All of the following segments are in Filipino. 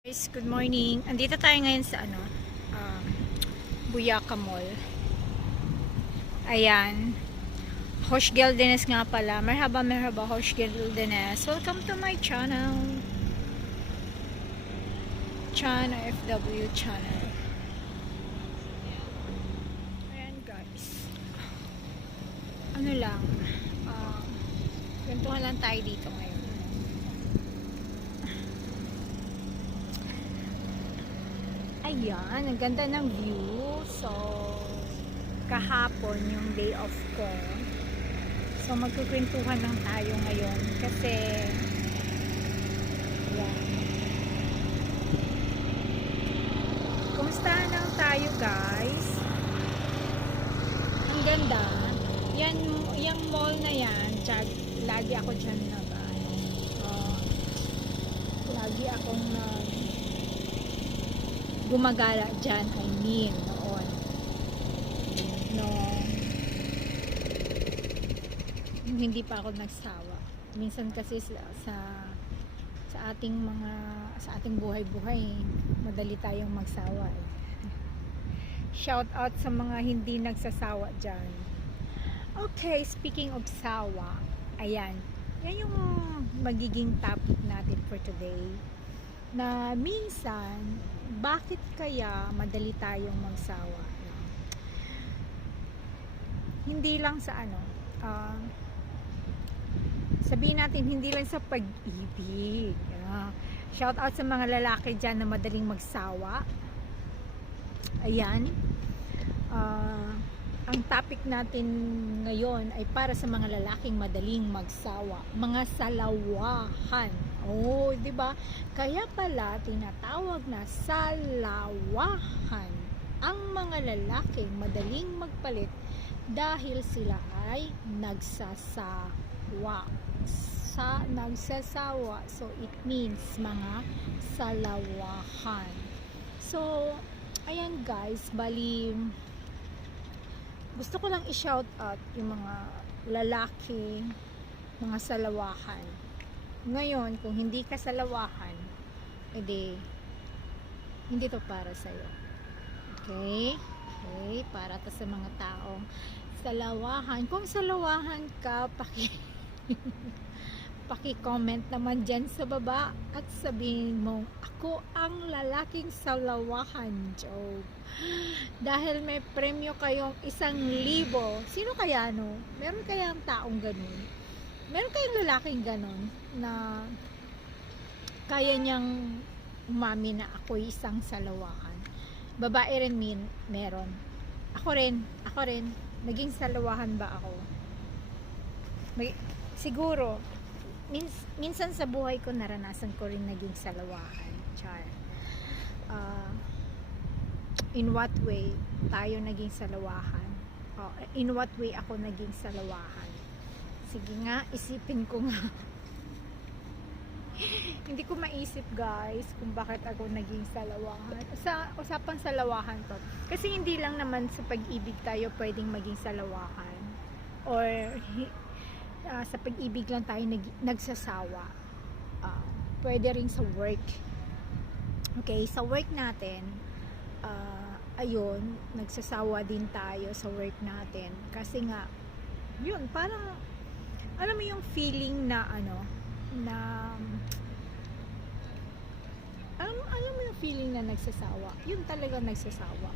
Guys, good morning. Andito tayo ngayon sa Buyaka Mall. Ayan. Hosh Gildenes nga pala. Merhaba, merhaba, Hosh Gildenes. Welcome to my channel. Chan FW channel. Ayan guys. Ano lang. Kwentuhan lang tayo dito ngayon. Ayan, ang ganda ng view. So, kahapon yung day off ko. So, magkukwentuhan lang tayo ngayon kasi ayan. Kumusta lang tayo guys? Ang ganda. Yan, yung mall na yan, lagi ako dyan lagi akong gumagala dyan, I mean, noon. Hindi pa ako nagsawa. Minsan kasi sa ating buhay-buhay, madali tayong magsawa eh. Shout out sa mga hindi nagsasawa dyan. Okay, speaking of sawa, ayan. Yan yung magiging topic natin for today. Na minsan, bakit kaya madali tayong magsawa? Hindi lang sa sabihin natin, hindi lang sa pag-ibig. Shout out sa mga lalaki dyan na madaling magsawa. Ayan. Ang topic natin ngayon ay para sa mga lalaking madaling magsawa, mga salawahan. Oh, 'di ba? Kaya pala tinatawag na salawahan ang mga lalaking madaling magpalit dahil sila ay nagsasawa. Nagsasawa. So it means mga salawahan. So ayan guys, bali gusto ko lang i-shout out yung mga lalaki, mga salawahan. Ngayon, kung hindi ka salawahan, edi hindi to para sa'yo. Okay? Okay, para to sa mga taong salawahan. Kung salawahan ka, paki-comment naman dyan sa baba at sabihin mo, ako ang lalaking salawahan. Joke. Dahil may premyo kayong 1,000. Sino kaya no? Meron kayang taong ganun? Meron kayong lalaking ganun na kaya niyang umami na ako'y isang salawahan? Babae rin meron. Ako rin. Naging salawahan ba ako? Siguro minsan sa buhay ko naranasan ko rin naging salawahan. Char. In what way tayo naging salawahan? In what way ako naging salawahan? Sige nga, isipin ko nga. Hindi ko maisip guys kung bakit ako naging salawahan. Sa usapang salawahan to. Kasi hindi lang naman sa pag-ibig tayo pwedeng maging salawahan. Or sa pag-ibig lang tayo nagsasawa. Pwede rin sa work. Okay, sa work natin, ayun, nagsasawa din tayo sa work natin. Kasi nga, yun, parang, alam mo yung feeling na, alam mo yung feeling na nagsasawa. Yun talaga nagsasawa.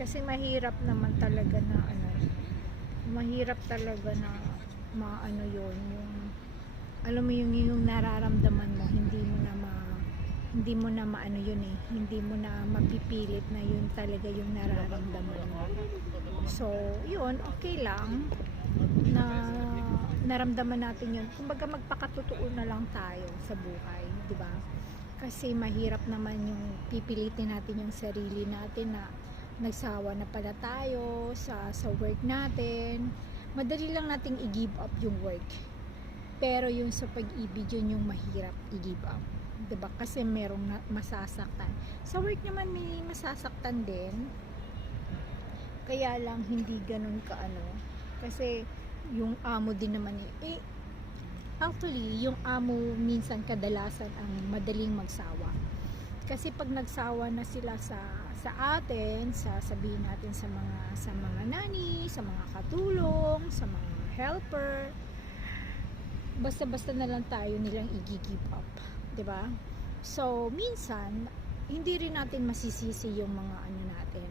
Kasi mahirap naman talaga na, mahirap talaga na, yun, yung, alam mo yung nararamdaman mo, hindi mo na maano yun eh, hindi mo na mapipilit na yun talaga yung nararamdaman mo. So yun, okay lang na naramdaman natin yun. Kumbaga magpakatotoo na lang tayo sa buhay, di ba? Kasi mahirap naman yung pipilitin natin yung sarili natin na nagsawa na pala tayo sa work natin. Madali lang nating i-give up yung work, pero yung sa pag-ibig, yun yung mahirap i-give up, diba? Kasi merong masasaktan sa work naman, may masasaktan din, kaya lang hindi ganun kasi yung amo din naman Actually, yung amo minsan kadalasan ang madaling magsawa. Kasi pag nagsawa na sila sa atin, sabihin natin sa mga nani, sa mga katulong, sa mga helper, basta-basta na lang tayo nilang i-give up, 'di ba? So, minsan hindi rin natin masisisi yung mga ano natin,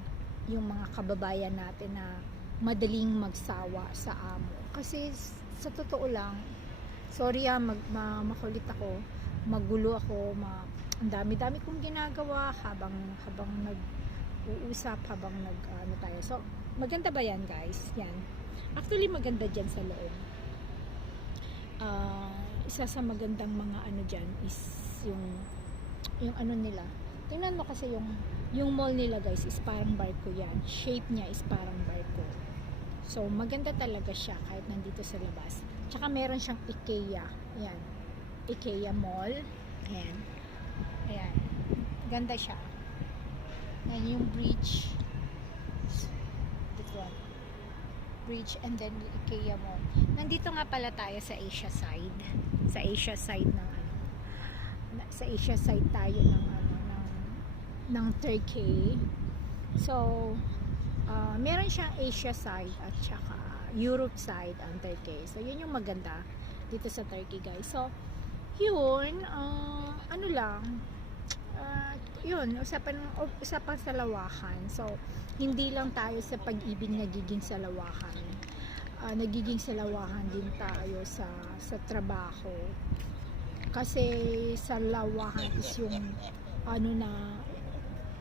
yung mga kababayan natin na madaling magsawa sa amo. Kasi sa totoo lang, sorry makulit ako, magulo ako, ang dami-dami kong ginagawa habang nag-uusap, habang ano tayo. So, maganda ba yan, guys? Yan. Actually, maganda dyan sa loob. Isa sa magandang mga ano dyan is yung ano nila. Tingnan mo kasi yung mall nila, guys, is parang barko yan. Shape niya is parang barko. So, maganda talaga siya kahit nandito sa labas. Tsaka meron siyang IKEA. Ayan. IKEA Mall. Ayan. Ayan. Ganda siya. Ayan yung bridge. This one. Bridge and then IKEA Mall. Nandito nga pala tayo sa Asia side. Sa Asia side ng ano. Sa Asia side tayo ng Turkey. So, meron siyang Asia side at saka Europe side ang Turkey. So, yun yung maganda dito sa Turkey, guys. So, yun, ano lang, yun, usapan salawakan. So, hindi lang tayo sa pag-ibig nagiging salawakan. Nagiging salawakan din tayo sa trabaho. Kasi salawakan is yung ano na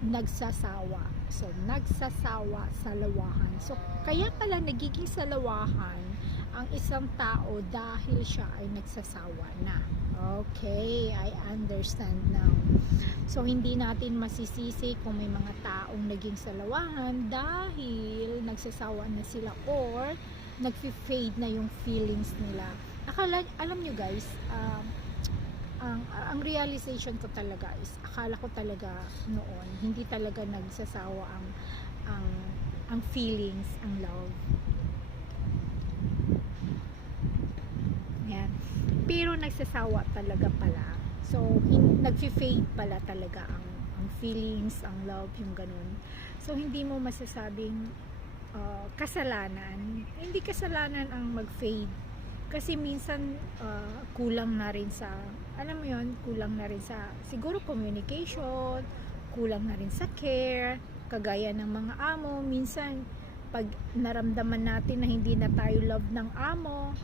nagsasawa. So, nagsasawa salawahan. So, kaya pala nagiging salawahan ang isang tao dahil siya ay nagsasawa na. Okay, I understand now. So, hindi natin masisisi kung may mga taong naging salawahan dahil nagsasawa na sila or nag-fade na yung feelings nila. Alam nyo guys, ang realization ko talaga is akala ko talaga noon hindi talaga nagsasawa ang feelings, ang love. Yan. Pero nagsasawa talaga pala. So nagfi-fade pala talaga ang feelings, ang love, yung ganun. So hindi mo masasabing kasalanan. Hindi kasalanan ang mag-fade. Kasi minsan kulang na rin sa, alam mo yun, kulang na rin sa siguro communication, kulang na rin sa care, kagaya ng mga amo. Minsan pag naramdaman natin na hindi na tayo love ng amo,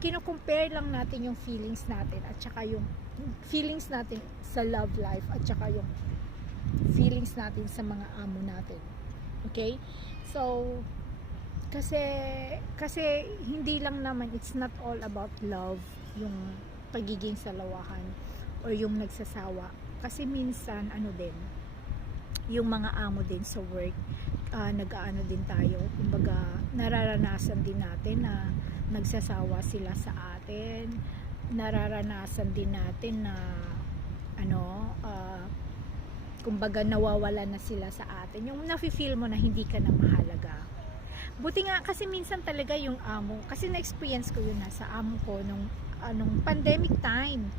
kino-compare lang natin yung feelings natin at saka yung feelings natin sa love life at saka yung feelings natin sa mga amo natin. Okay? So kasi hindi lang naman, it's not all about love yung pagiging salawahan or yung nagsasawa. Kasi minsan ano din, yung mga amo din sa work, nag-aano din tayo, kumbaga nararanasan din natin na nagsasawa sila sa atin, nararanasan din natin na ano, kumbaga nawawala na sila sa atin, yung nafe-feel mo na hindi ka na mahalaga. Buti nga kasi minsan talaga yung amo, kasi na-experience ko yun sa amo ko nung pandemic time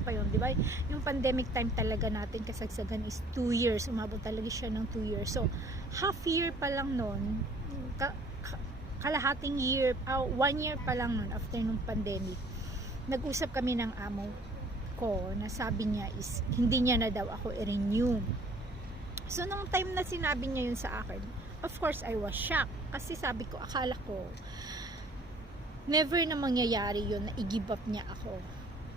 pa yun, di ba? Yung pandemic time talaga natin kasagsagan is 2 years, umabot talaga siya ng 2 years. So half year pa lang nun, kalahating year, 1 year pa lang nun after nung pandemic, nag-usap kami ng amo ko na sabi niya is hindi niya na daw ako i-renew. So nung time na sinabi niya yun sa akin, of course I was shocked kasi sabi ko, akala ko never na mangyayari yun na i-give up niya ako.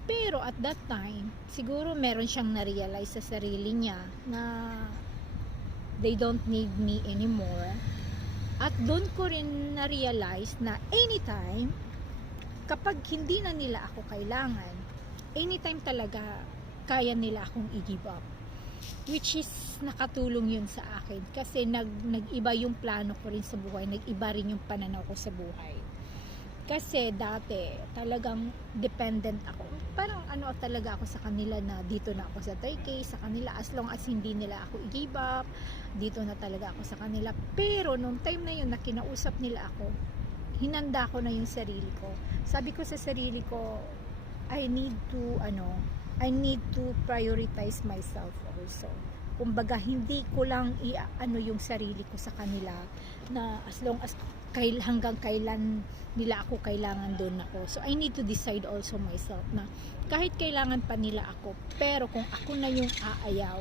Pero at that time, siguro meron siyang na-realize sa sarili niya na they don't need me anymore. At doon ko rin na-realize na anytime, kapag hindi na nila ako kailangan, anytime talaga kaya nila akong i-give up. Which is nakatulong yun sa akin kasi nag-iba yung plano ko rin sa buhay, nag-iba rin yung pananaw ko sa buhay. Kasi dati talagang dependent ako, parang ano talaga ako sa kanila na dito na ako sa Turkey, sa kanila as long as hindi nila ako i-give up, dito na talaga ako sa kanila. Pero nung time na yun na kinausap nila ako, hinanda ko na yung sarili ko. Sabi ko sa sarili ko, I need to prioritize myself also. Kumbaga, hindi ko lang yung sarili ko sa kanila na as long as hanggang kailan nila ako kailangan doon ako. So, I need to decide also myself na kahit kailangan pa nila ako, pero kung ako na yung aayaw,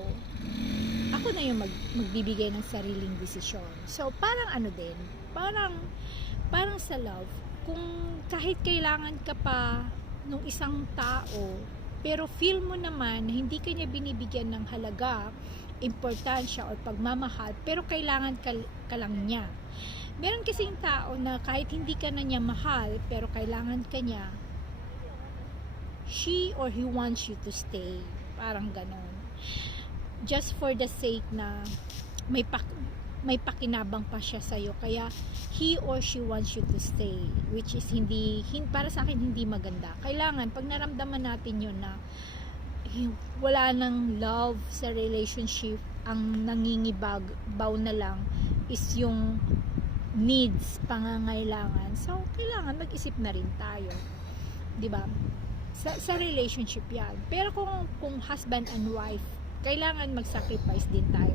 ako na yung magbibigay ng sariling desisyon. So, parang din, parang sa love, kung kahit kailangan ka pa nung isang tao, pero feel mo naman na hindi ka niya binibigyan ng halaga, importansya o pagmamahal, pero kailangan ka lang niya. Meron kasing tao na kahit hindi ka na niya mahal, pero kailangan ka niya, she or he wants you to stay. Parang ganon. Just for the sake na may pakinabang pa siya sa'yo, kaya he or she wants you to stay, which is para sa akin hindi maganda. Kailangan pag naramdaman natin yun na wala nang love sa relationship, ang nangingibabaw na lang is yung needs, pangangailangan. So kailangan mag-isip na rin tayo, 'di ba? Sa relationship 'yan. Pero kung husband and wife, kailangan mag-sacrifice din tayo.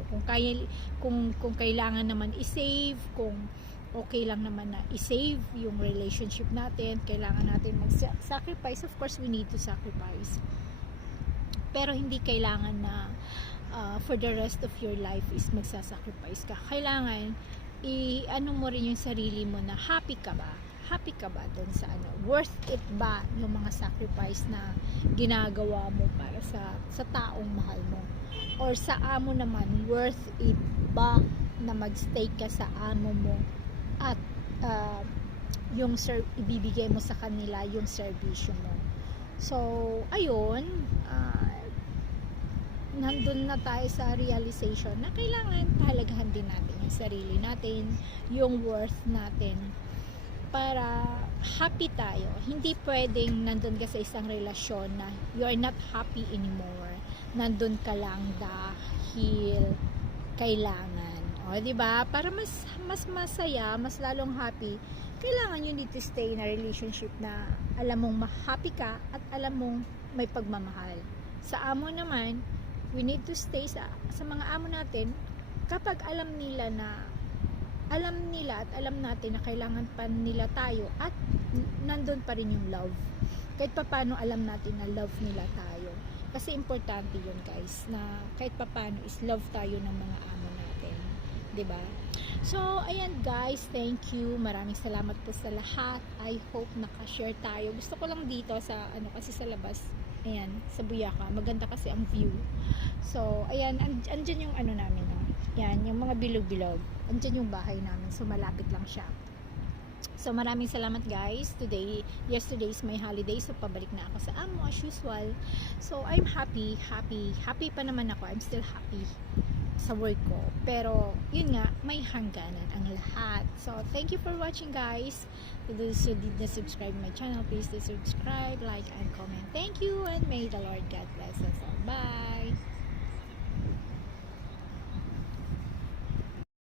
Kung kailangan naman i-save, kung okay lang naman na i-save yung relationship natin, kailangan natin mag-sacrifice. Of course, we need to sacrifice. Pero hindi kailangan na for the rest of your life is magsasacrifice ka. Kailangan mo rin yung sarili mo na happy ka ba doon sa worth it ba yung mga sacrifice na ginagawa mo para sa taong mahal mo, or sa amo naman, worth it ba na magstay ka sa amo mo at yung ibibigay mo sa kanila yung serbisyo mo. So ayun, nandun na tayo sa realization na kailangan pahalagahan din natin yung sarili natin, yung worth natin, para happy tayo. Hindi pwedeng nandun ka sa isang relasyon na you are not happy anymore. Nandun ka lang dahil kailangan. O, diba? Para mas masaya, mas lalong happy, kailangan you need to stay in a relationship na alam mong happy ka at alam mong may pagmamahal. Sa amo naman, we need to stay sa mga amo natin kapag alam nila at alam natin na kailangan pa nila tayo at nandun pa rin yung love. Kahit paano alam natin na love nila tayo. Kasi importante yun, guys, na kahit paano is love tayo ng mga amo natin. 'Di ba? So, ayan guys, thank you. Maraming salamat po sa lahat. I hope nakashare tayo. Gusto ko lang dito sa kasi sa labas, ayan, sa Buyaka, maganda kasi ang view. So, ayan, andyan yung namin, no? Yan, yung mga bilog-bilog. Andyan yung bahay namin. So, malapit lang siya. So, maraming salamat guys. Yesterday is my holiday. So, pabalik na ako sa amo as usual. So, I'm happy pa naman ako. I'm still happy sa work ko. Pero, yun nga, may hangganan ang lahat. So, thank you for watching guys. To those who did not subscribe my channel, please do subscribe, like, and comment. Thank you, and may the Lord God bless us all. Bye!